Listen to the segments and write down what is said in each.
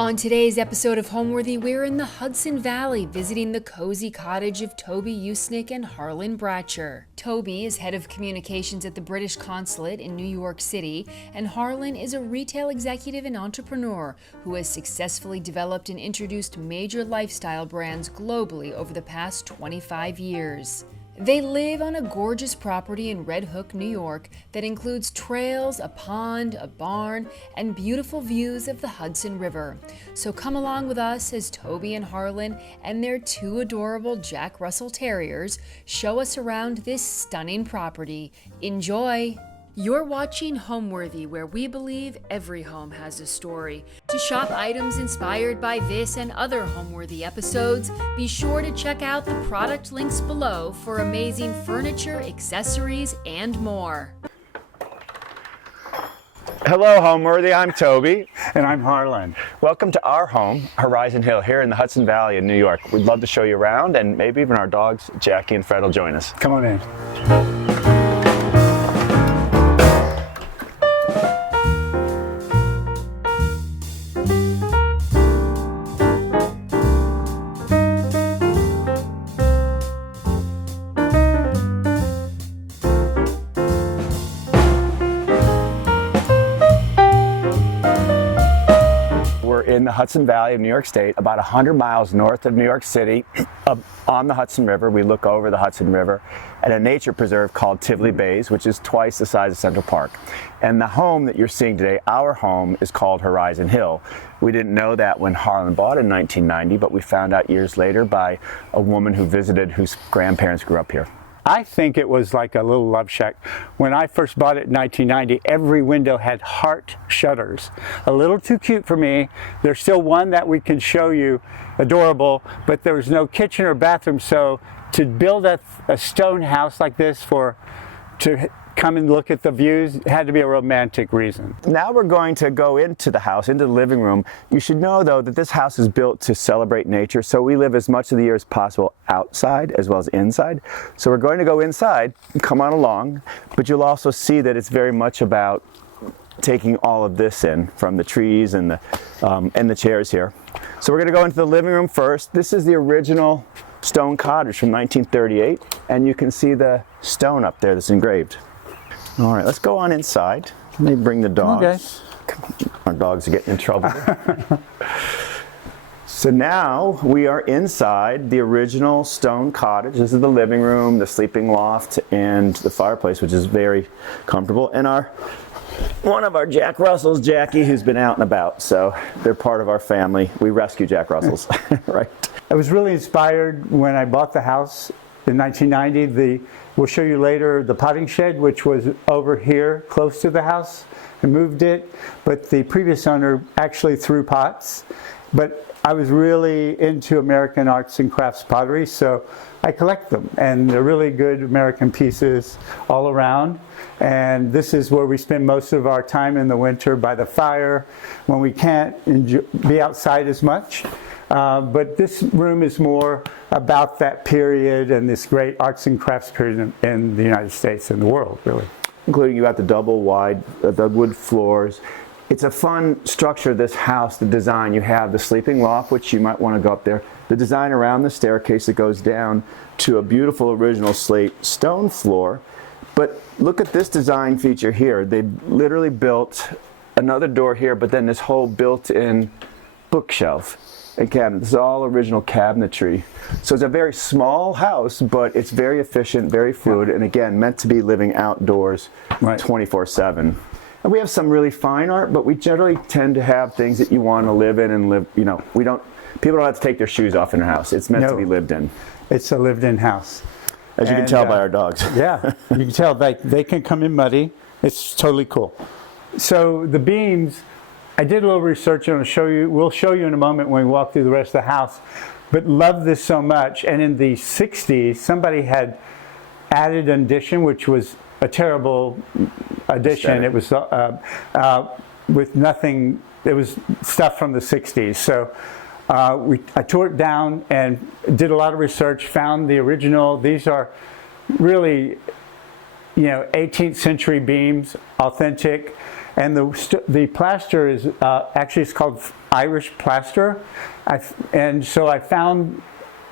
On today's episode of Homeworthy, we're in the Hudson Valley visiting the cozy cottage of Toby Usnik and Harlan Bratcher. Toby is head of communications at the British consulate in New York City, and Harlan is a retail executive and entrepreneur who has successfully developed and introduced major lifestyle brands globally over the past 25 years. They live on a gorgeous property in Red Hook, New York that includes trails, a pond, a barn, and beautiful views of the Hudson River. So come along with us as Toby and Harlan and their two adorable Jack Russell Terriers show us around this stunning property. Enjoy! You're watching Homeworthy, where we believe every home has a story. To shop items inspired by this and other Homeworthy episodes, be sure to check out the product links below for amazing furniture, accessories, and more. Hello, Homeworthy. I'm Toby. And I'm Harlan. Welcome to our home, Horizon Hill, here in the Hudson Valley in New York. We'd love to show you around, and maybe even our dogs, Jackie and Fred, will join us. Come on in. In the Hudson Valley of New York State, about 100 miles north of New York City, on the Hudson River. We look over the Hudson River at a nature preserve called Tivoli Bays, which is twice the size of Central Park. And the home that you're seeing today, our home, is called Horizon Hill. We didn't know that when Harlan bought it in 1990, but we found out years later by a woman who visited whose grandparents grew up here. I think it was like a little love shack. When I first bought it in 1990, every window had heart shutters. A little too cute for me. There's still one that we can show you, adorable, but there was no kitchen or bathroom, so to build a stone house like this to come and look at the views, it had to be a romantic reason. Now we're going to go into the house, into the living room. You should know, though, that this house is built to celebrate nature, so we live as much of the year as possible outside as well as inside. So we're going to go inside, come on along, but you'll also see that it's very much about taking all of this in, from the trees and the chairs here. So we're going to go into the living room first. This is the original stone cottage from 1938, and you can see the stone up there that's engraved. All right, let's go on inside. Let me bring the dogs. Okay. Our dogs are getting in trouble. So now we are inside the original stone cottage. This is the living room, the sleeping loft, and the fireplace, which is very comfortable. And one of our Jack Russells, Jackie, who's been out and about, so they're part of our family. We rescue Jack Russells, right? I was really inspired when I bought the house in 1990. We'll show you later the potting shed, which was over here close to the house, and moved it. But the previous owner actually threw pots. But I was really into American arts and crafts pottery, so I collect them. And they're really good American pieces all around. And this is where we spend most of our time in the winter, by the fire, when we can't be outside as much. But this room is more about that period and this great arts and crafts period in the United States and the world, really. Including you got the double wide, the wood floors. It's a fun structure, this house, the design. You have the sleeping loft, which you might want to go up there. The design around the staircase that goes down to a beautiful original slate stone floor. But look at this design feature here. They literally built another door here, but then this whole built-in bookshelf. Again, this is all original cabinetry. So it's a very small house, but it's very efficient, very fluid, and again, meant to be living outdoors 24/7. And we have some really fine art, but we generally tend to have things that you want to live in and live, people don't have to take their shoes off in their house. It's meant to be lived in. It's a lived-in house. As you can tell by our dogs. Yeah, you can tell they can come in muddy. It's totally cool. So the beams, I did a little research and we'll show you in a moment when we walk through the rest of the house, but love this so much. And in the 60s, somebody had added an addition, which was a terrible addition. It was with nothing, it was stuff from the 60s. So I tore it down and did a lot of research, found the original. These are really, 18th century beams, authentic. And the plaster is actually, it's called Irish plaster. And so I found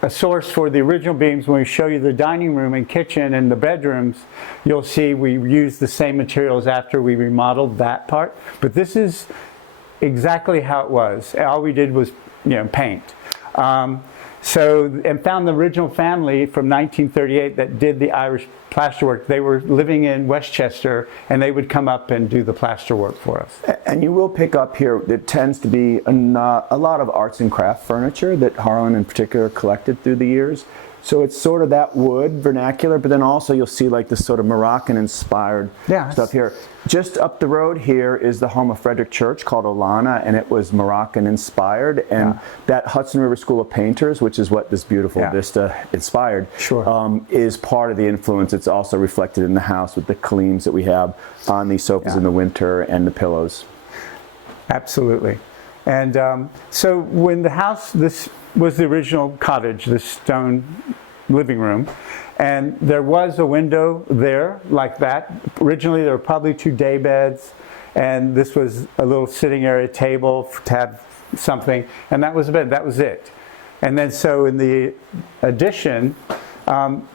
a source for the original beams. When we show you the dining room and kitchen and the bedrooms, you'll see we used the same materials after we remodeled that part. But this is exactly how it was. All we did was, paint. And found the original family from 1938 that did the Irish plasterwork. They were living in Westchester, and they would come up and do the plasterwork for us. And you will pick up here, there tends to be a lot of arts and craft furniture that Harlan in particular collected through the years. So it's sort of that wood vernacular, but then also you'll see like this sort of Moroccan-inspired stuff here. Just up the road here is the home of Frederick Church called Olana, and it was Moroccan-inspired. And that Hudson River School of Painters, which is what this beautiful vista inspired, is part of the influence. It's also reflected in the house with the Kaleems that we have on these sofas in the winter and the pillows. Absolutely. And so when the house, this was the original cottage, the stone living room, and there was a window there like that. Originally there were probably 2 day beds, and this was a little sitting area table to have something, and that was a bed, that was it. And then so in the addition,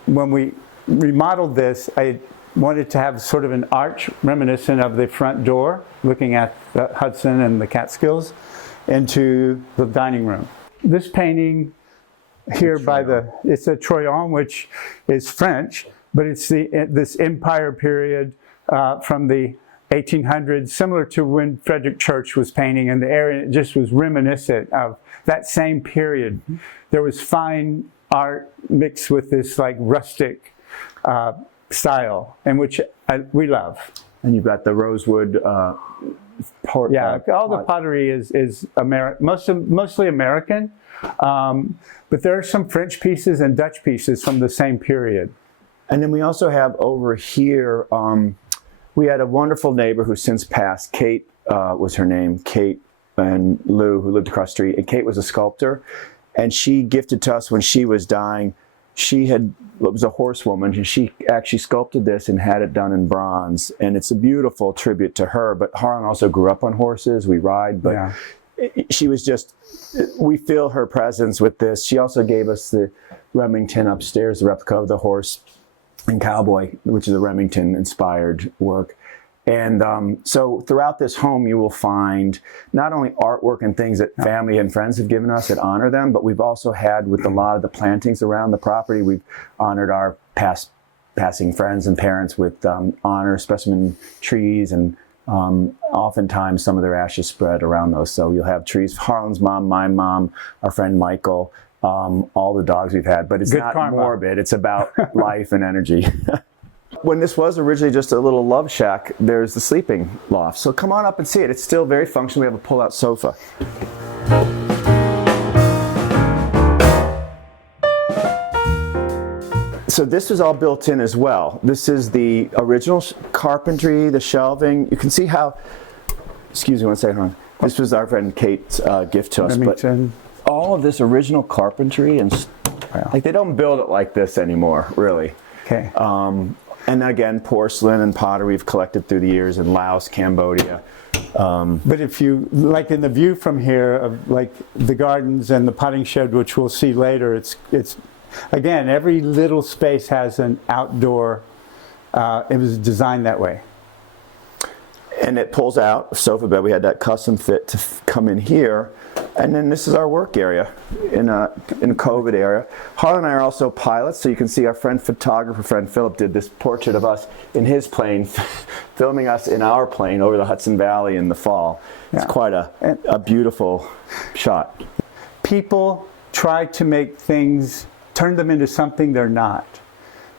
when we remodeled this, I wanted to have sort of an arch reminiscent of the front door, looking at the Hudson and the Catskills, into the dining room. This painting here it's a Troyon, which is French, but it's this Empire period from the 1800s, similar to when Frederick Church was painting in the area. It just was reminiscent of that same period. There was fine art mixed with this like rustic style, and which we love. And you've got the rosewood all the pottery is mostly American, but there are some French pieces and Dutch pieces from the same period. And then we also have over here, we had a wonderful neighbor who since passed. Kate was her name, Kate and Lou, who lived across the street. And Kate was a sculptor, and she gifted to us when she was dying. It was a horsewoman, and she actually sculpted this and had it done in bronze. And it's a beautiful tribute to her. But Harlan also grew up on horses. We ride, but she was we feel her presence with this. She also gave us the Remington upstairs, the replica of the horse and cowboy, which is a Remington-inspired work. And so throughout this home, you will find not only artwork and things that family and friends have given us that honor them, but we've also had, with a lot of the plantings around the property, we've honored our passing friends and parents with honor specimen trees, and oftentimes some of their ashes spread around those. So you'll have trees, Harlan's mom, my mom, our friend Michael, all the dogs we've had. But it's not morbid, it's about life and energy. When this was originally just a little love shack, there's the sleeping loft. So come on up and see it. It's still very functional. We have a pull-out sofa. So this was all built in as well. This is the original carpentry, the shelving. You can see how, excuse me one second, hon. This was our friend Kate's gift to us. Remington. But all of this original carpentry, and like they don't build it like this anymore, really. Okay. And again, porcelain and pottery we've collected through the years in Laos, Cambodia. But if you, like in the view from here of like the gardens and the potting shed, which we'll see later, it's again, every little space has an outdoor, it was designed that way. And it pulls out a sofa bed. We had that custom fit to come in here. And then this is our work area in a COVID area. Harlan and I are also pilots, so you can see our photographer friend Philip did this portrait of us in his plane, filming us in our plane over the Hudson Valley in the fall. It's quite a beautiful shot. People try to make things, turn them into something they're not.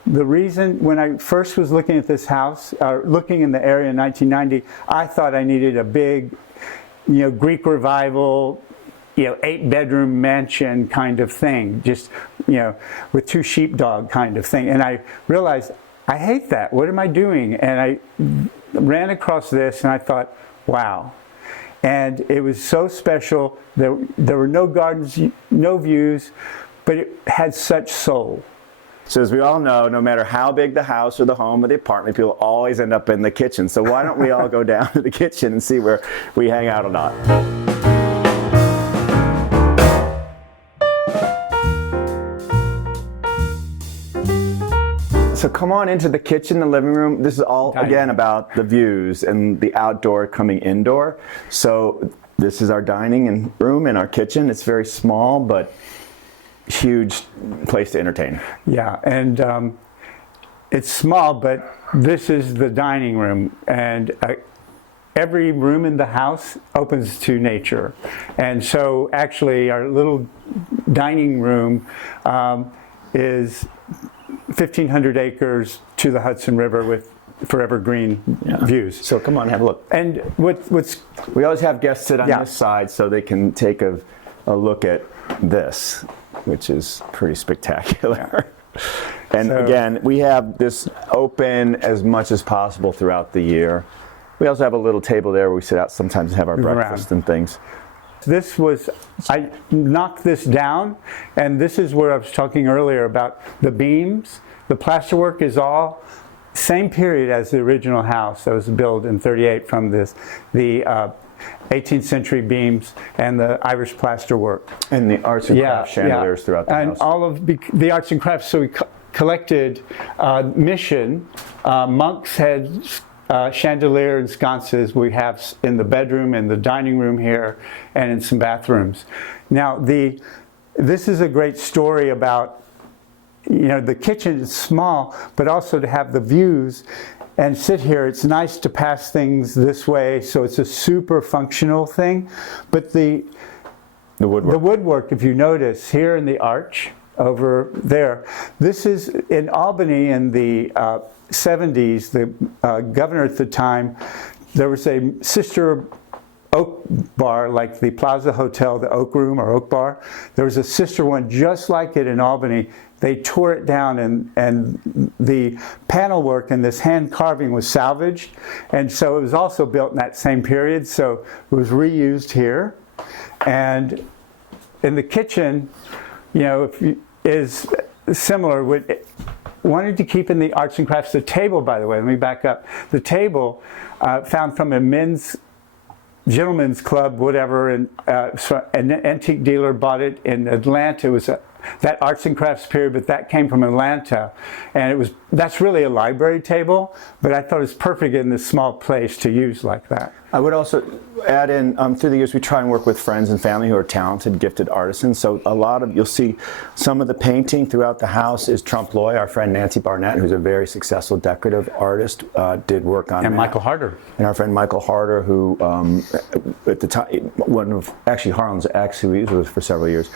The reason, when I first was looking at this house, looking in the area in 1990, I thought I needed a big, Greek revival, 8-bedroom mansion kind of thing, just, with 2 sheepdog kind of thing. And I realized, I hate that. What am I doing? And I ran across this and I thought, wow. And it was so special. There were no gardens, no views, but it had such soul. So as we all know, no matter how big the house or the home or the apartment, people always end up in the kitchen. So why don't we all go down to the kitchen and see where we hang out or not? So come on into the kitchen, the living room. This is all, Dining. again, about the views and the outdoor coming indoor. So this is our dining room and our kitchen. It's very small, but huge place to entertain. Yeah, and it's small, but this is the dining room, and every room in the house opens to nature. And so actually our little dining room is 1,500 acres to the Hudson River with forever green views. So come on, have a look. And what's We always have guests sit on this side so they can take a look at this, which is pretty spectacular. And So, again, we have this open as much as possible throughout the year. We also have a little table there where we sit out sometimes and have our breakfast and things. this was, I knocked this down, and this is where I was talking earlier about the beams. The plasterwork is all same period as the original house that was built in '38 from the 18th century beams and the Irish plasterwork. And the arts and crafts chandeliers throughout the and house. all of the arts and crafts. So we collected mission. Monks had chandelier and sconces we have in the bedroom and the dining room here and in some bathrooms. Now this is a great story about, you know, the kitchen is small, but also to have the views and sit here. It's nice to pass things this way, so it's a super functional thing. But the woodwork, if you notice here in the arch over there, this is in Albany in the 70s. The governor at the time, there was a sister oak bar like the Plaza Hotel, the Oak Room or Oak Bar. There was a sister one just like it in Albany. They tore it down, and the panel work and this hand carving was salvaged, and so it was also built in that same period, so it was reused here. And in the kitchen, you know, is similar. Wanted to keep in the arts and crafts. The table, by the way, let me back up. The table found from a gentleman's club, whatever, and so an antique dealer bought it in Atlanta. It was that arts and crafts period, but that came from Atlanta, and that's really a library table, but I thought it was perfect in this small place to use like that. I would also add in, through the years we try and work with friends and family who are talented, gifted artisans, so you'll see some of the painting throughout the house is trompe l'oeil. Our friend Nancy Barnett, who's a very successful decorative artist, did work on that. And Michael Harder. And our friend Michael Harder, who at the time, Harlan's ex, who he was with for several years,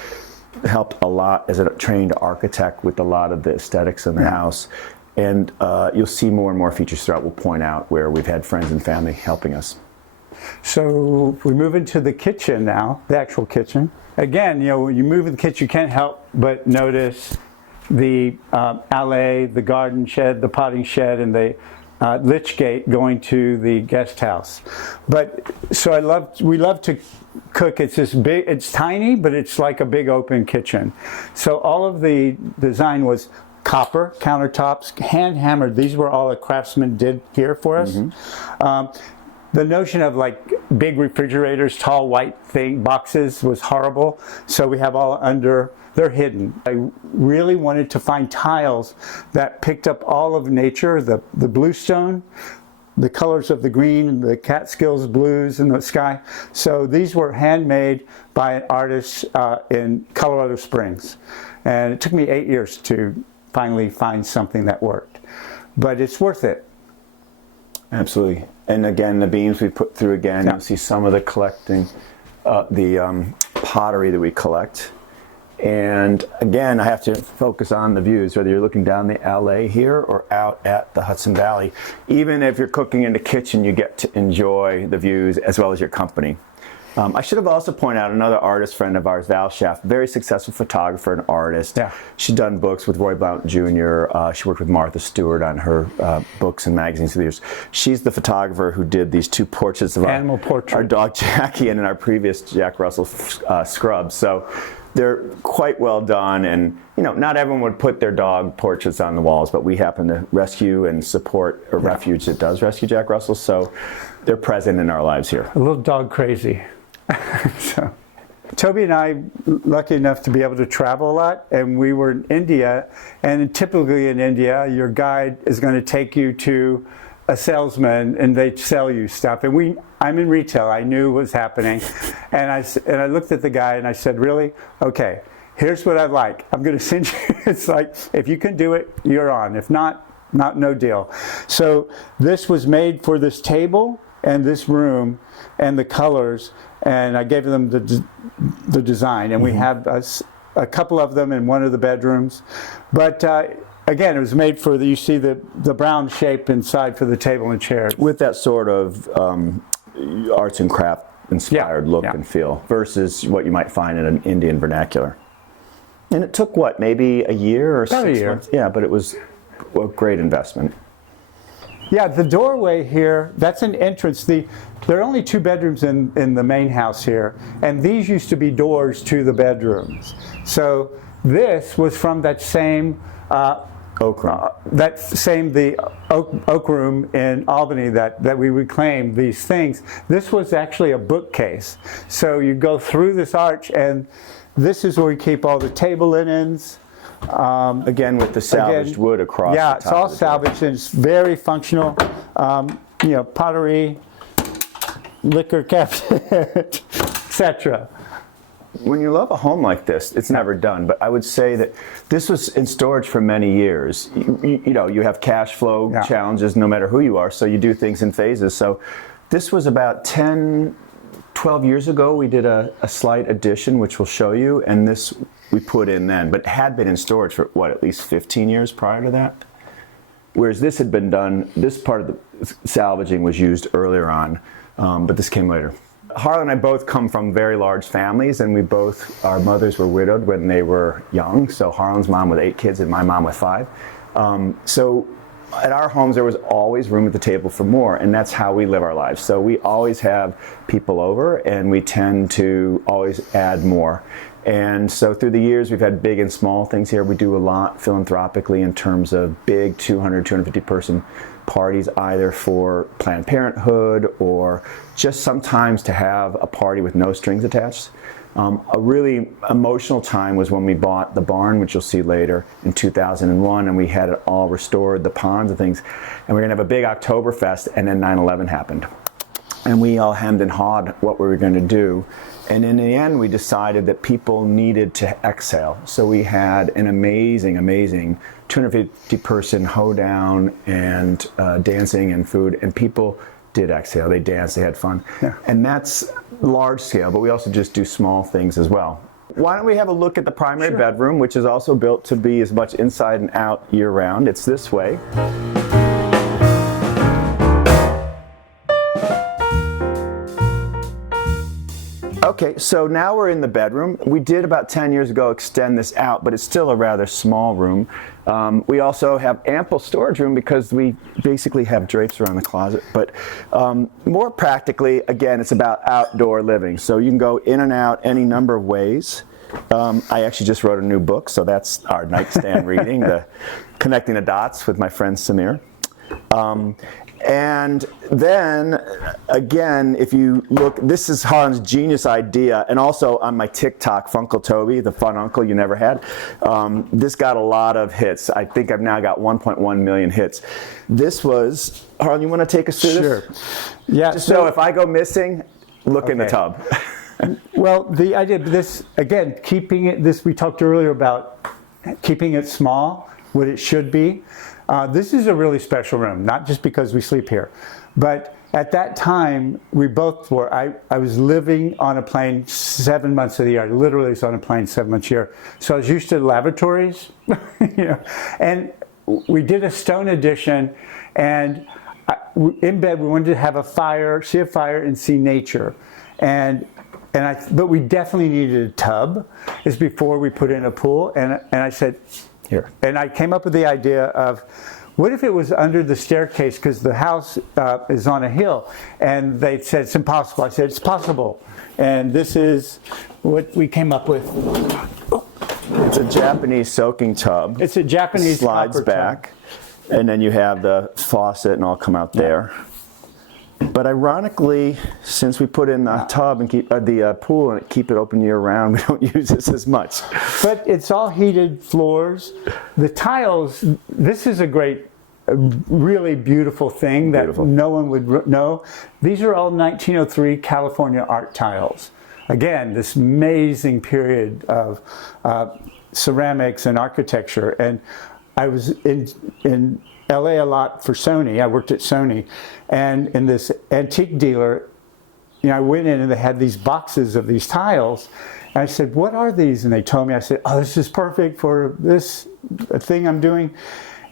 helped a lot as a trained architect with a lot of the aesthetics in the house. And you'll see more and more features throughout. We'll point out where we've had friends and family helping us. So we move into the kitchen now, the actual kitchen. Again, you know, when you move in the kitchen, you can't help but notice the alley, the garden shed, the potting shed, and the lich gate going to the guest house. But so we love to cook. It's this big, it's tiny, but it's like a big open kitchen. So all of the design was copper countertops, hand hammered. These were all a craftsman did here for us. The notion of like big refrigerators, tall white boxes was horrible. So we have all they're hidden. I really wanted to find tiles that picked up all of nature, the bluestone, the colors of the green, the Catskills blues in the sky. So these were handmade by an artist in Colorado Springs. And it took me 8 years to finally find something that worked. But it's worth it. Absolutely. And again, the beams we put through again, you'll see some of the collecting, the pottery that we collect. And again, I have to focus on the views, whether you're looking down the alley here or out at the Hudson Valley. Even if you're cooking in the kitchen, you get to enjoy the views as well as your company. I should have also pointed out another artist friend of ours, Val Schaff, very successful photographer and artist. Yeah. She's done books with Roy Blount Jr. She worked with Martha Stewart on her books and magazines through the years. She's the photographer who did these two portraits of our dog Jackie and in our previous Jack Russell scrubs. So they're quite well done, and you know, not everyone would put their dog portraits on the walls, but we happen to rescue and support a refuge that does rescue Jack Russell, so they're present in our lives here. A little dog crazy. So. Toby and I, lucky enough to be able to travel a lot, and we were in India, and typically in India, your guide is going to take you to a salesman and they sell you stuff. And I'm in retail, I knew what was happening, and I looked at the guy and I said, really? Okay, here's what I'd like. I'm going to send you, it's like, if you can do it, you're on. If not, no deal. So this was made for this table and this room and the colors, and I gave them the design, and we have a couple of them in one of the bedrooms. But again, it was made for you see the brown shape inside for the table and chairs. With that sort of arts and craft inspired look and feel versus what you might find in an Indian vernacular. And it took what, maybe a year or about 6 a year. months? Yeah, but it was a great investment. Yeah, the doorway here, that's an entrance. There are only 2 bedrooms in the main house here, and these used to be doors to the bedrooms. So this was from that same Oak room. the oak room in Albany that we reclaimed these things. This was actually a bookcase. So you go through this arch, and this is where we keep all the table linens. Again, with the salvaged wood across the top. Yeah, it's all salvaged, and it's very functional. Pottery, liquor cabinet, etc. When you love a home like this, it's never done, but I would say that this was in storage for many years. You have cash flow challenges no matter who you are, so you do things in phases. So this was about 10, 12 years ago, we did a slight addition, which we'll show you, and this we put in then, but had been in storage for, at least 15 years prior to that? Whereas this had been done, this part of the salvaging was used earlier on, but this came later. Harlan and I both come from very large families, and our mothers were widowed when they were young, so Harlan's mom with 8 kids and my mom with 5. So at our homes there was always room at the table for more, and that's how we live our lives. So we always have people over, and we tend to always add more. And so through the years we've had big and small things here. We do a lot philanthropically in terms of big 200, 250 person parties, either for Planned Parenthood or just sometimes to have a party with no strings attached. A really emotional time was when we bought the barn, which you'll see later, in 2001, and we had it all restored, the ponds and things, and we were going to have a big Oktoberfest, and then 9/11 happened. And we all hemmed and hawed what we were going to do. And in the end, we decided that people needed to exhale. So we had an amazing 250-person hoedown and dancing and food, and people did exhale. They danced, they had fun. Yeah. And that's large scale, but we also just do small things as well. Why don't we have a look at the primary bedroom, which is also built to be as much inside and out year-round. It's this way. Okay, so now we're in the bedroom. We did about 10 years ago extend this out, but it's still a rather small room. We also have ample storage room because we basically have drapes around the closet. But more practically, again, it's about outdoor living. So you can go in and out any number of ways. I actually just wrote a new book, so that's our nightstand reading, Connecting the Dots with my friend Samir. And then, again, if you look, this is Harlan's genius idea, and also on my TikTok, Funkle Toby, the fun uncle you never had. This got a lot of hits. I think I've now got 1.1 million hits. This was, Harlan, you want to take us through this? Sure. Yeah. So if I go missing, look in the tub. Well, the idea of this, again, keeping it, we talked earlier about keeping it small, what it should be. This is a really special room, not just because we sleep here, but at that time, we both were, I was living on a plane 7 months of the year. I literally was on a plane 7 months a year. So I was used to lavatories, and we did a stone addition, and in bed, we wanted to have a fire, see a fire, and see nature. But we definitely needed a tub. Is before we put in a pool, and I said, here. And I came up with the idea of, what if it was under the staircase, because the house is on a hill, and they said it's impossible. I said it's possible, and this is what we came up with. It's a Japanese soaking tub. It's a Japanese slides back, and then you have the faucet and all come out there. But ironically, since we put in the tub and keep the pool and keep it open year round, we don't use this as much. But it's all heated floors. The tiles, this is a really beautiful thing that no one would know. These are all 1903 California art tiles. Again, this amazing period of ceramics and architecture. And I was in LA a lot for Sony. I worked at Sony. And in this antique dealer, I went in and they had these boxes of these tiles. And I said, what are these? And they told me, I said, oh, this is perfect for this thing I'm doing.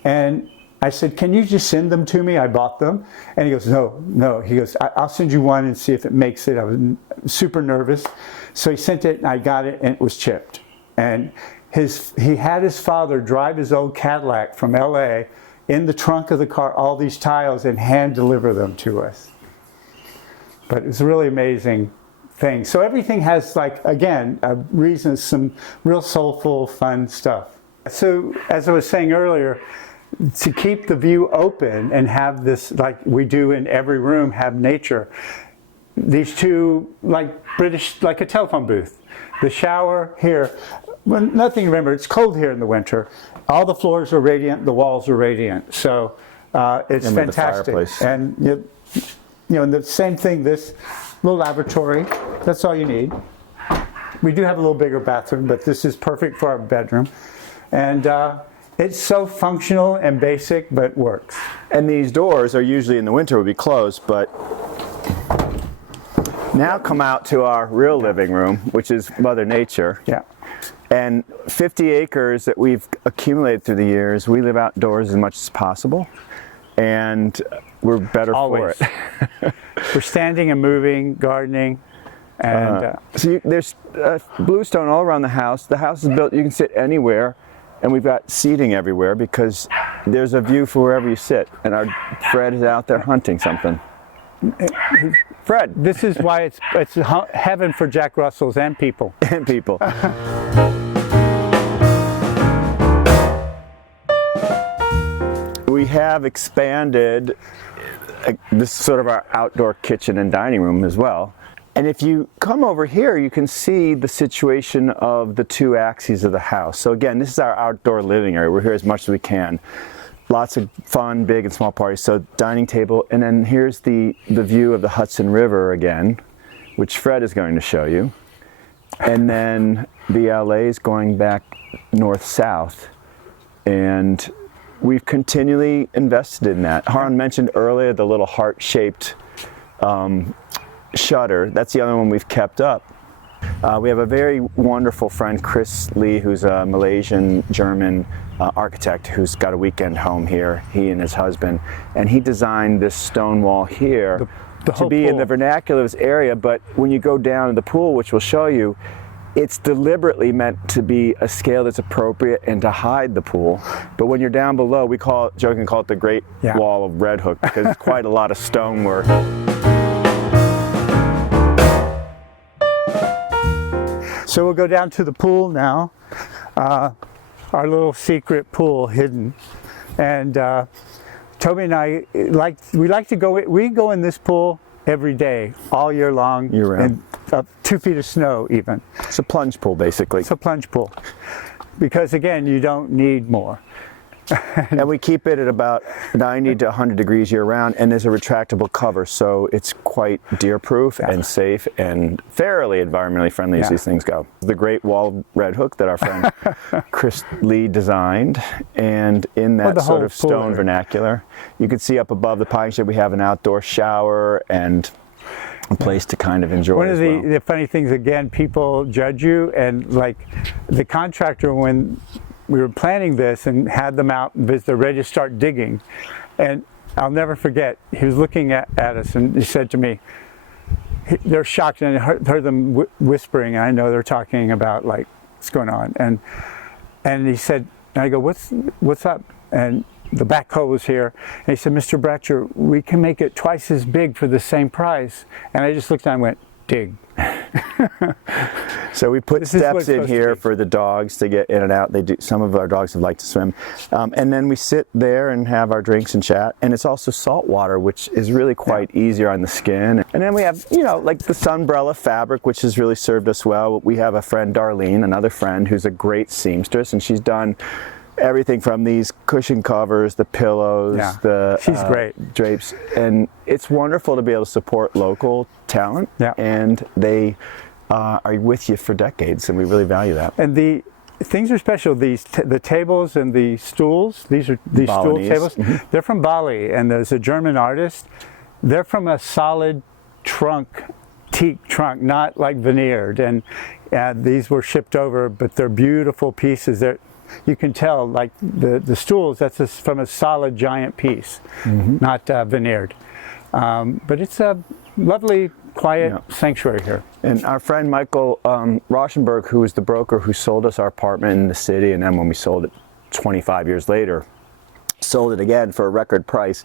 And I said, can you just send them to me? I bought them. And he goes, no. He goes, I'll send you one and see if it makes it. I was super nervous. So he sent it and I got it and it was chipped. And he had his father drive his old Cadillac from LA in the trunk of the car, all these tiles, and hand deliver them to us. But it's a really amazing thing. So everything has, like, again, a reason, some real soulful, fun stuff. So as I was saying earlier, to keep the view open and have this, like we do in every room, have nature. These two, like British, like a telephone booth. The shower here, well, nothing to remember, it's cold here in the winter. All the floors are radiant, the walls are radiant. So it's fantastic. And and the same thing, this little lavatory, that's all you need. We do have a little bigger bathroom, but this is perfect for our bedroom. And it's so functional and basic, but works. And these doors are usually in the winter would be closed, but now come out to our real living room, which is Mother Nature. Yeah. And 50 acres that we've accumulated through the years, we live outdoors as much as possible, and we're better Always. for it. We're standing and moving, gardening, and so there's bluestone all around the house. The house is built, you can sit anywhere, and we've got seating everywhere because there's a view for wherever you sit, and our Fred is out there hunting something. Fred! This is why it's heaven for Jack Russells and people. And people. We have expanded this sort of our outdoor kitchen and dining room as well. And if you come over here, you can see the situation of the two axes of the house. So again, this is our outdoor living area. We're here as much as we can. Lots of fun, big and small parties. So dining table, and then here's the view of the Hudson River again, which Fred is going to show you. And then the LA is going back north-south. And we've continually invested in that. Harlan mentioned earlier the little heart-shaped shutter. That's the other one we've kept up. We have a very wonderful friend, Chris Lee, who's a Malaysian-German architect who's got a weekend home here, he and his husband, and he designed this stone wall here to be in the vernacular of this area, but when you go down to the pool, which we'll show you, it's deliberately meant to be a scale that's appropriate and to hide the pool. But when you're down below, we jokingly call it the Great Wall of Red Hook because it's quite a lot of stonework. So we'll go down to the pool now, our little secret pool hidden. And Toby and I, we go in this pool every day, all year long. Year round. And 2 feet of snow even. It's a plunge pool, basically. It's a plunge pool. Because again, you don't need more. And we keep it at about 90 to 100 degrees year round, and there's a retractable cover, so it's quite deer-proof and safe and fairly environmentally friendly as these things go. The Great Wall of Red Hook that our friend Chris Lee designed, and in that sort of stone vernacular, you can see up above the pine shed we have an outdoor shower and a place to kind of enjoy. One of the funny things, again, people judge you, and like the contractor, when we were planning this and had them out and they're ready to start digging, and I'll never forget, he was looking at us and he said to me, they're shocked, and I heard them whispering, and I know they're talking about like what's going on, and he said, and I go, what's up? And the backhoe was here, and he said, Mr. Bratcher, we can make it twice as big for the same price. And I just looked at him and went, dig. So we put This is what steps it's in supposed to here be. for the dogs to get in and out. They do. Some of our dogs have liked to swim, and then we sit there and have our drinks and chat. And it's also salt water, which is really quite easier on the skin. And then we have, you know, like the sunbrella fabric, which has really served us well. We have a friend, Darlene, another friend, who's a great seamstress, and she's done everything from these cushion covers, the pillows, the She's great. drapes, and it's wonderful to be able to support local talent. Yeah. And they are with you for decades, and we really value that. And the things are special. The tables and the stools. These are these stool Balinese. tables. They're from Bali, and there's a German artist. They're from a solid trunk, teak trunk, not like veneered. And these were shipped over, but they're beautiful pieces. You can tell, like the stools. That's from a solid giant piece, not veneered. But it's a lovely, quiet sanctuary here. And our friend Michael Rauschenberg, who was the broker who sold us our apartment in the city, and then when we sold it 25 years later, sold it again for a record price.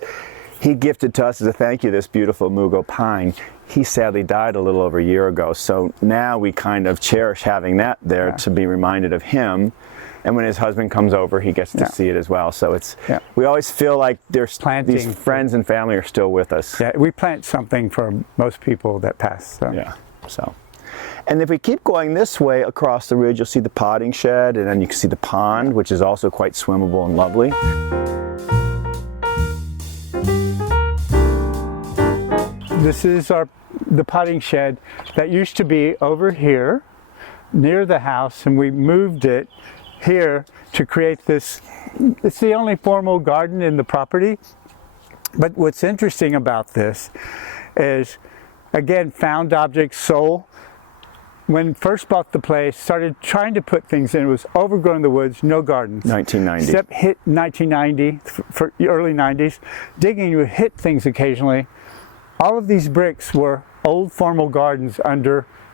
He gifted to us as a thank you this beautiful Mugo pine. He sadly died a little over a year ago, so now we kind of cherish having that there to be reminded of him. And when his husband comes over, he gets to see it as well. So it's we always feel like there's these friends and family are still with us. Yeah, we plant something for most people that pass. So. Yeah. So, and if we keep going this way across the ridge, you'll see the potting shed, and then you can see the pond, which is also quite swimmable and lovely. This is the potting shed that used to be over here near the house, and we moved it here to create this. It's the only formal garden in the property. But what's interesting about this is, again, found objects, soul. When first bought the place, started trying to put things in. It was overgrown in the woods, no gardens. 1990. Step hit 1990, for early 90s. Digging, you would hit things occasionally. All of these bricks were old formal gardens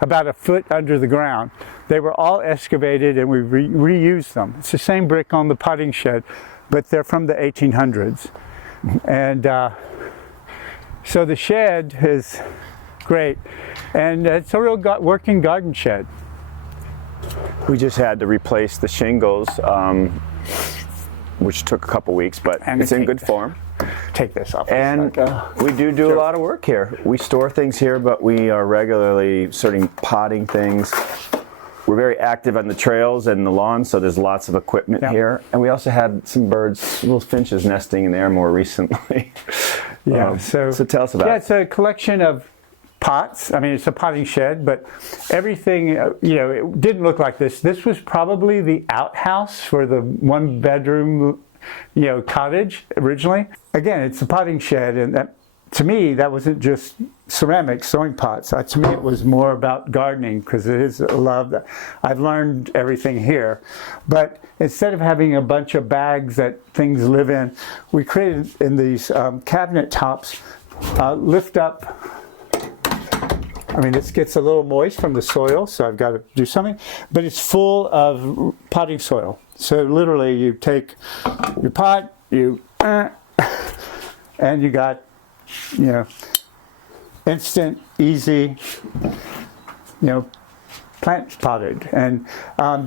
about a foot under the ground. They were all excavated, and we reused them. It's the same brick on the potting shed, but they're from the 1800s. And so the shed is great, and it's a real working garden shed. We just had to replace the shingles, which took a couple weeks, but it's in good form. Take this off. And we do a lot of work here. We store things here, but we are regularly potting things. We're very active on the trails and the lawn, so there's lots of equipment here. And we also had some birds, little finches nesting in there more recently. So tell us about it. Yeah, it's a collection of pots. I mean, it's a potting shed, but everything, it didn't look like this. This was probably the outhouse for the one bedroom cottage originally. Again, it's a potting shed, and that, to me, that wasn't just ceramic sewing pots. To me, it was more about gardening, because it is a love that I've learned everything here. But instead of having a bunch of bags that things live in, we created in these cabinet tops, lift up. I mean, this gets a little moist from the soil, so I've got to do something. But it's full of potting soil. So literally, you take your pot, and you got, instant, easy, plant potted. And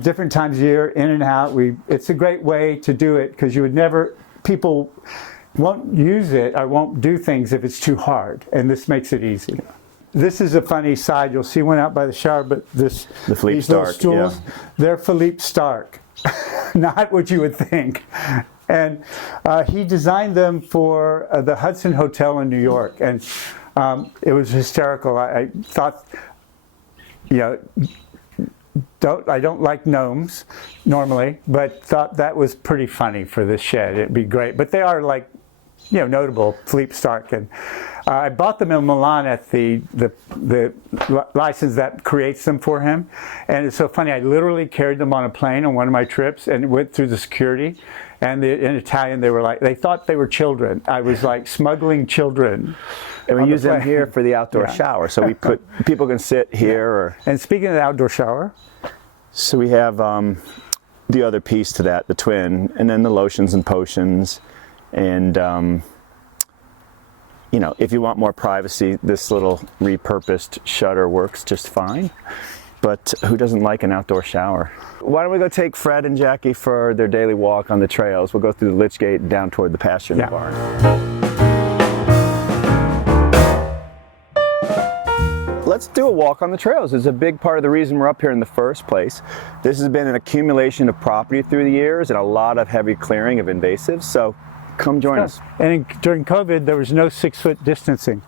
different times of year, in and out. It's a great way to do it, because people won't use it or won't do things if it's too hard, and this makes it easy. This is a funny side. You'll see one out by the shower, but these little stools, they're Philippe Starck. Not what you would think. And he designed them for the Hudson Hotel in New York, and it was hysterical. I thought, I don't like gnomes normally, but thought that was pretty funny for this shed. It'd be great. But they are notable, Philippe Starck. And I bought them in Milan at the license that creates them for him. And it's so funny, I literally carried them on a plane on one of my trips and went through the security. And in Italian, they thought they were children. I was like smuggling children. And we use them here for the outdoor shower. So people can sit here. And speaking of the outdoor shower. So we have the other piece to that, the twin, and then the lotions and potions. And you know, if you want more privacy, this little repurposed shutter works just fine. But who doesn't like an outdoor shower? Why don't we go take Fred and Jackie for their daily walk on the trails? We'll go through the lich gate and down toward the pasture in the barn. Let's do a walk on the trails. It's a big part of the reason we're up here in the first place. This has been an accumulation of property through the years and a lot of heavy clearing of invasives, so come join us. And during COVID, there was no 6-foot distancing.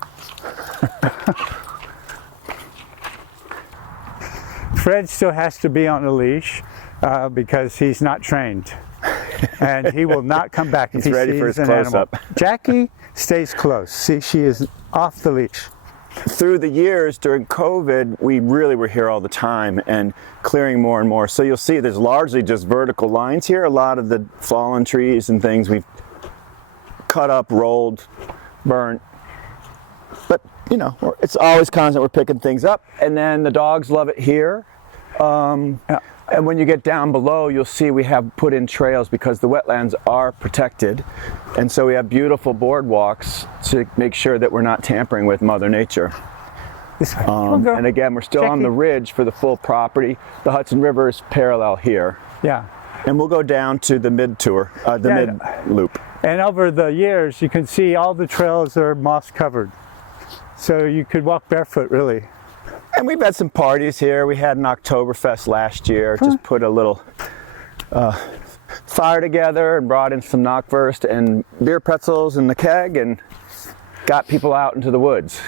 Fred still has to be on a leash because he's not trained. And he will not come back if he's he ready sees for his an animal. close-up. Jackie stays close. See, she is off the leash. Through the years during COVID, we really were here all the time and clearing more and more. So you'll see there's largely just vertical lines here. A lot of the fallen trees and things we've cut up, rolled, burnt. But, you know, it's always constant. We're picking things up. And then the dogs love it here. And when you get down below, you'll see we have put in trails because the wetlands are protected. And so we have beautiful boardwalks to make sure that we're not tampering with Mother Nature. And again, we're still on the ridge for the full property. The Hudson River is parallel here. Yeah. And we'll go down to the mid-tour, mid-loop. And over the years, you can see all the trails are moss covered. So you could walk barefoot, really. And we've had some parties here. We had an Oktoberfest last year. Just put a little fire together and brought in some knockwurst and beer pretzels in the keg and got people out into the woods.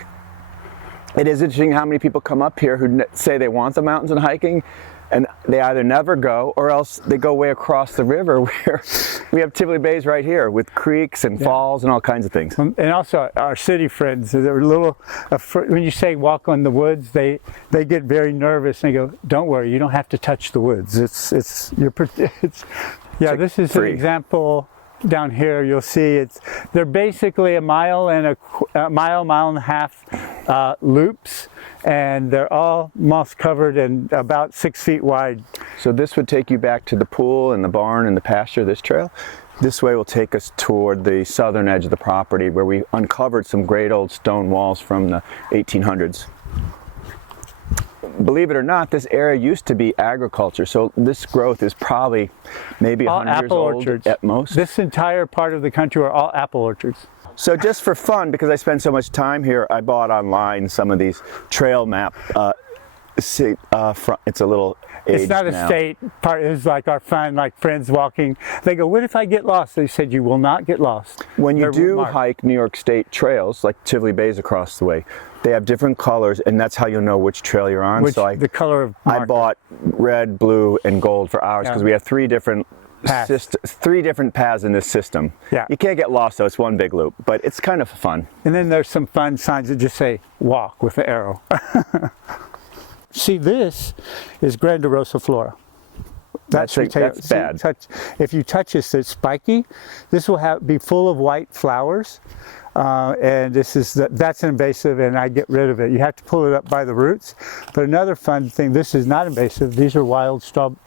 It is interesting how many people come up here who say they want the mountains and hiking, and they either never go or else they go way across the river where we have Tivoli Bays right here with creeks and falls and all kinds of things. And also our city friends, they're a little, when you say walk on the woods, they get very nervous and they go, don't worry, you don't have to touch the woods. This is free. An example down here. You'll see they're basically a mile and a half loops, and they're all moss covered and about 6 feet wide. So this would take you back to the pool and the barn and the pasture, this trail. This way will take us toward the southern edge of the property where we uncovered some great old stone walls from the 1800s. Believe it or not, this area used to be agriculture, so this growth is probably maybe 100 years old at most. This entire part of the country are all apple orchards. So just for fun, because I spend so much time here, I bought online some of these trail map. It's a little aged It's not a now. state part. It's like our fun, like friends walking. They go, what if I get lost? They said, you will not get lost. When you They're do marked. hike New York State trails, like Tivoli Bays across the way, they have different colors, and that's how you'll know which trail you're on. The color of marker. I bought red, blue, and gold for ours because we have three different paths in this system. Yeah. You can't get lost though, it's one big loop, but it's kind of fun. And then there's some fun signs that just say, walk with the arrow. See, this is Grandisosiflora. That's bad. If you touch this, it's spiky. This will be full of white flowers. And that's invasive, and I get rid of it. You have to pull it up by the roots. But another fun thing, this is not invasive. These are wild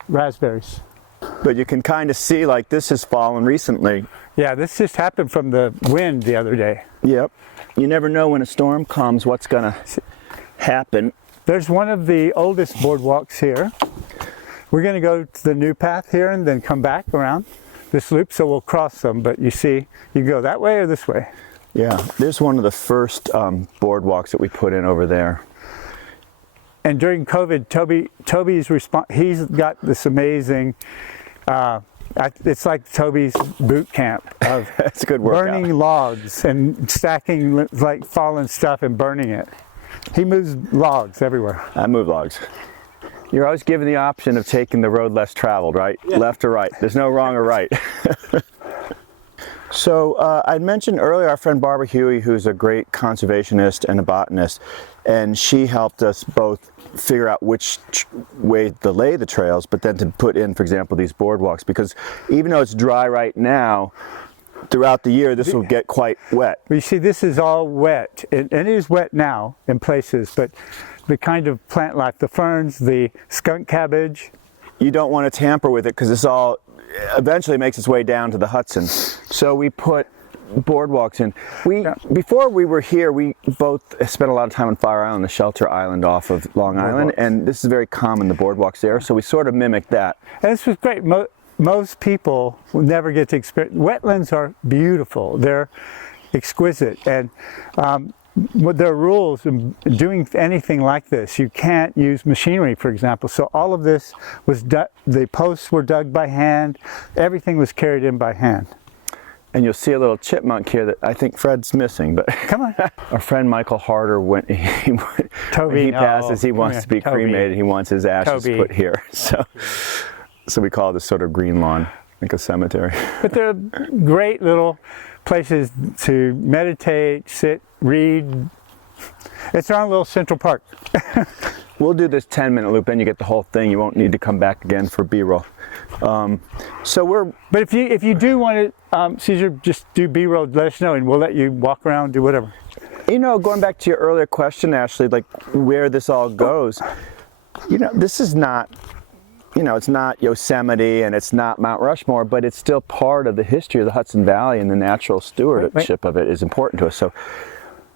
raspberries. But you can kind of see like this has fallen recently. Yeah, this just happened from the wind the other day. Yep. You never know when a storm comes what's going to happen. There's one of the oldest boardwalks here. We're going to go to the new path here and then come back around this loop, so we'll cross them. But you see, you go that way or this way. Yeah, there's one of the first boardwalks that we put in over there. And during COVID, he's got this amazing, it's like Toby's boot camp of That's a good workout. Burning logs and stacking like fallen stuff and burning it. He moves logs everywhere. I move logs. You're always given the option of taking the road less traveled, right? Yeah. Left or right. There's no wrong or right. So I mentioned earlier our friend Barbara Huey, who's a great conservationist and a botanist, and she helped us both figure out which way to lay the trails, but then to put in, for example, these boardwalks, because even though it's dry right now, throughout the year this will get quite wet. You see, this is all wet, and it is wet now in places, but the kind of plant life, the ferns, the skunk cabbage. You don't want to tamper with it because this all eventually makes its way down to the Hudson. So we put boardwalks in. Before we were here, we both spent a lot of time on Fire Island, the shelter island off of Long Island, and this is very common, the boardwalks there, so we sort of mimicked that. And this was great. Most people will never get to experience. Wetlands are beautiful. They're exquisite, and there are rules in doing anything like this. You can't use machinery, for example. So all of this was the posts were dug by hand. Everything was carried in by hand. And you'll see a little chipmunk here that I think Fred's missing, but come on. Our friend Michael Harder, when he passes, he wants to be cremated. He wants his ashes put here. So we call this sort of green lawn, like a cemetery. But they're great little places to meditate, sit, read. It's our own little Central Park. We'll do this 10-minute loop, then you get the whole thing. You won't need to come back again for B-roll. But if you do want to, Caesar, just do B-roll, let us know, and we'll let you walk around, do whatever. You know, going back to your earlier question, Ashley, like where this all goes, you know, this is not, you know, it's not Yosemite and it's not Mount Rushmore, but it's still part of the history of the Hudson Valley, and the natural stewardship of it is important to us. So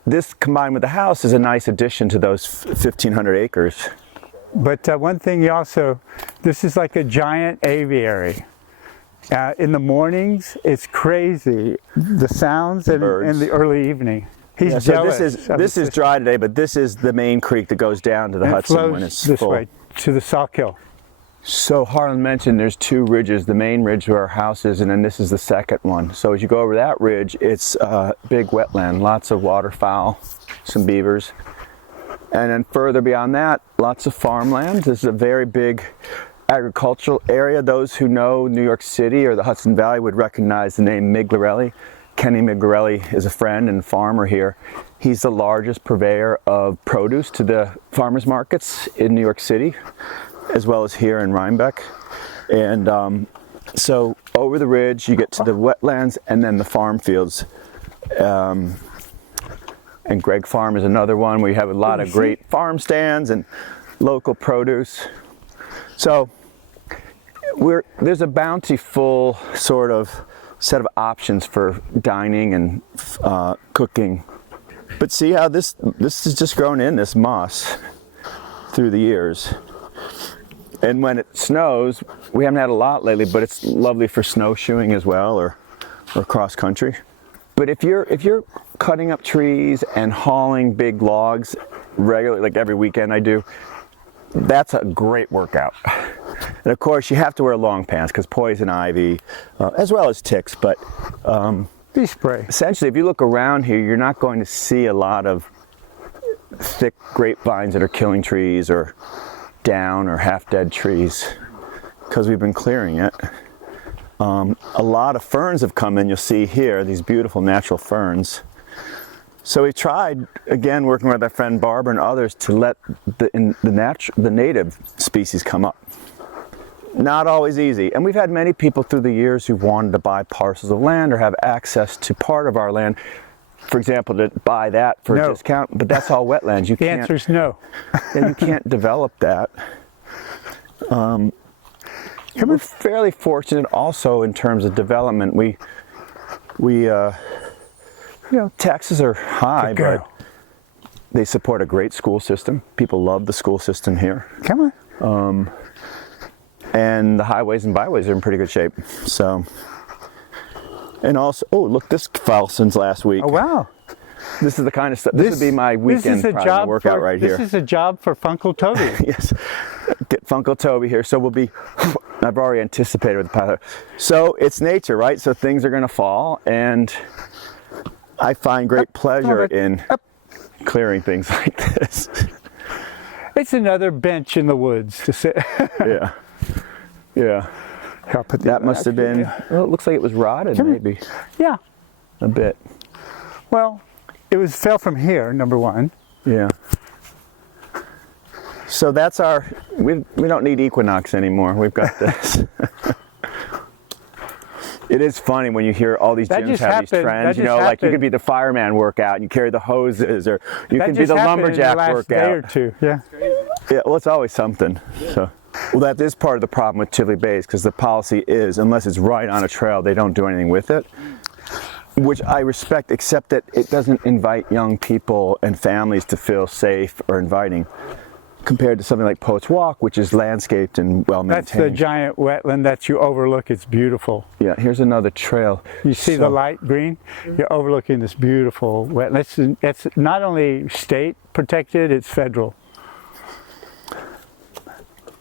this combined with the house is a nice addition to those 1,500 acres. But one thing this is like a giant aviary. In the mornings, it's crazy, the sounds, and in the early evening. He's jealous. This is dry today, but this is the main creek that goes down to the Hudson when it's this full. way to the Sawkill. So Harlan mentioned there's two ridges, the main ridge where our house is, and then this is the second one. So as you go over that ridge, it's a big wetland, lots of waterfowl, some beavers. And then further beyond that, lots of farmland. This is a very big agricultural area. Those who know New York City or the Hudson Valley would recognize the name Miglarelli. Kenny Miglarelli is a friend and farmer here. He's the largest purveyor of produce to the farmers markets in New York City, as well as here in Rhinebeck. And so over the ridge, you get to the wetlands and then the farm fields. And Gregg Farm is another one where you have a lot of great farm stands and local produce. So there's a bountiful sort of set of options for dining and cooking. But see how this has just grown in, this moss, through the years. And when it snows, we haven't had a lot lately, but it's lovely for snowshoeing as well, or cross country. But if you're cutting up trees and hauling big logs regularly, like every weekend I do, that's a great workout. And of course, you have to wear long pants because poison ivy, as well as ticks. But bee spray. Essentially, if you look around here, you're not going to see a lot of thick grapevines that are killing trees or down or half-dead trees because we've been clearing it. A lot of ferns have come in. You'll see here these beautiful natural ferns. So we tried, again, working with our friend Barbara and others, to let the native species come up. Not always easy. And we've had many people through the years who wanted to buy parcels of land or have access to part of our land. For example, to buy that for a discount, but that's all wetlands. The answer is no. And you can't develop that. We're fairly fortunate also in terms of development. Taxes are high, but they support a great school system. People love the school system here. Come on. And the highways and byways are in pretty good shape. So, and also, look, this file since last week. Oh, wow. This is the kind of stuff, this would be my weekend workout right here. This is a job for Funkle Toby. Yes, get Funkle Toby here. So I've already anticipated with the pilot. So it's nature, right? So things are going to fall, and I find great pleasure in clearing things like this. It's another bench in the woods to sit. Yeah. That must have been, well, it looks like it was rotted maybe. Yeah. A bit. Well, it fell from here, number one. Yeah. So that's we don't need Equinox anymore. We've got this. It is funny when you hear all these gyms have these trends, like you could be the fireman workout and you carry the hoses, or you can be the lumberjack workout. Day or two. Yeah. Yeah, well, it's always something. So, well, that is part of the problem with Tivoli Bays, because the policy is, unless it's right on a trail, they don't do anything with it. which I respect, except that it doesn't invite young people and families to feel safe or inviting, compared to something like Poet's Walk, which is landscaped and well maintained. That's the giant wetland that you overlook. It's beautiful. Yeah, here's another trail. You see the light green? You're overlooking this beautiful wetland. It's not only state protected, it's federal.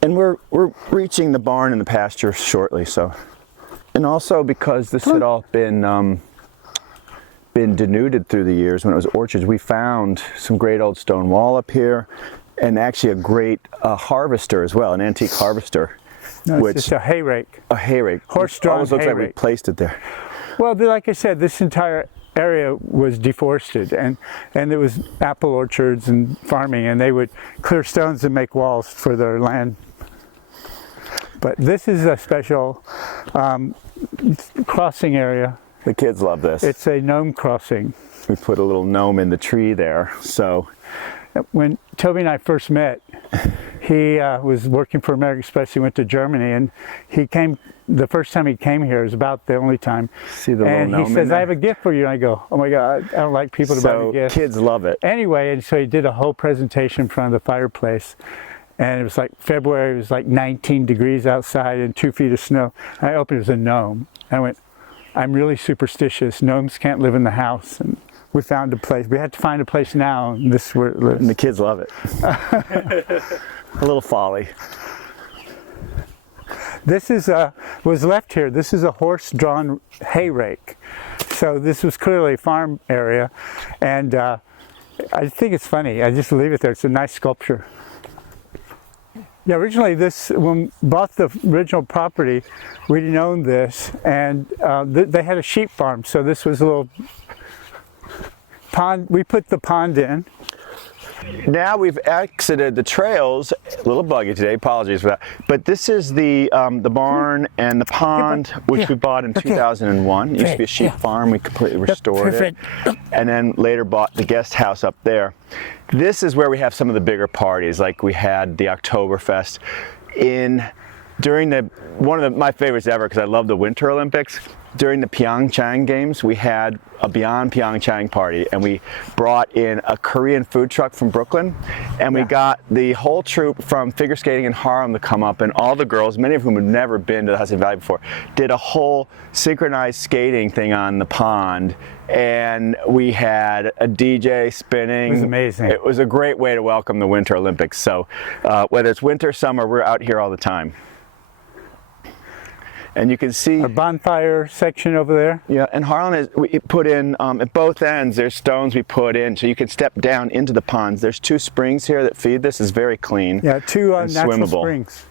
And we're reaching the barn and the pasture shortly, so. And also because this had all been denuded through the years when it was orchards, we found some great old stone wall up here, and actually a great harvester as well, an antique harvester. No, it's just a hay rake. A hay rake. Horse-drawn almost looks hay like we rake. placed it there. Well, like I said, this entire area was deforested, and it was apple orchards and farming, and they would clear stones and make walls for their land. But this is a special crossing area. The kids love this. It's a gnome crossing. We put a little gnome in the tree there, so. When Toby and I first met, he was working for American Express. He went to Germany, and he came, the first time he came here is about the only time. See the and little gnome he says, in there? I have a gift for you. And I go, oh my God, I don't like people to buy me gifts. So kids love it. Anyway, and so he did a whole presentation in front of the fireplace. And it was like February, it was like 19 degrees outside and 2 feet of snow. And I opened it, it was a gnome. I went, I'm really superstitious. Gnomes can't live in the house. And we found a place. We had to find a place now, and this is where it lives. And the kids love it. A little folly. This is was left here. This is a horse-drawn hay rake. So this was clearly a farm area, and I think it's funny. I just leave it there. It's a nice sculpture. Yeah, originally when we bought the original property, we didn't own this, and they had a sheep farm. So this was a little pond. We put the pond in. Now we've exited the trails. A little buggy today, apologies for that. But this is the barn and the pond, which we bought in 2001. It used to be a sheep farm. We completely restored it. And then later bought the guest house up there. This is where we have some of the bigger parties, like we had the Oktoberfest during one of my favorites ever, because I love the Winter Olympics. During the Pyeongchang games, we had a Beyond Pyeongchang party, and we brought in a Korean food truck from Brooklyn, and we got the whole troop from figure skating in Harlem to come up, and all the girls, many of whom had never been to the Hudson Valley before, did a whole synchronized skating thing on the pond, and we had a DJ spinning. It was amazing. It was a great way to welcome the Winter Olympics. So whether it's winter, summer, we're out here all the time. And you can see a bonfire section over there. Yeah, and Harlan we put in at both ends. There's stones we put in, so you can step down into the ponds. There's 2 springs here that feed this. Is very clean. Yeah, 2 and natural swimmable. springs.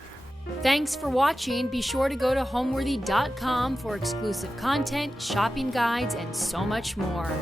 Thanks for watching. Be sure to go to homeworthy.com for exclusive content, shopping guides, and so much more.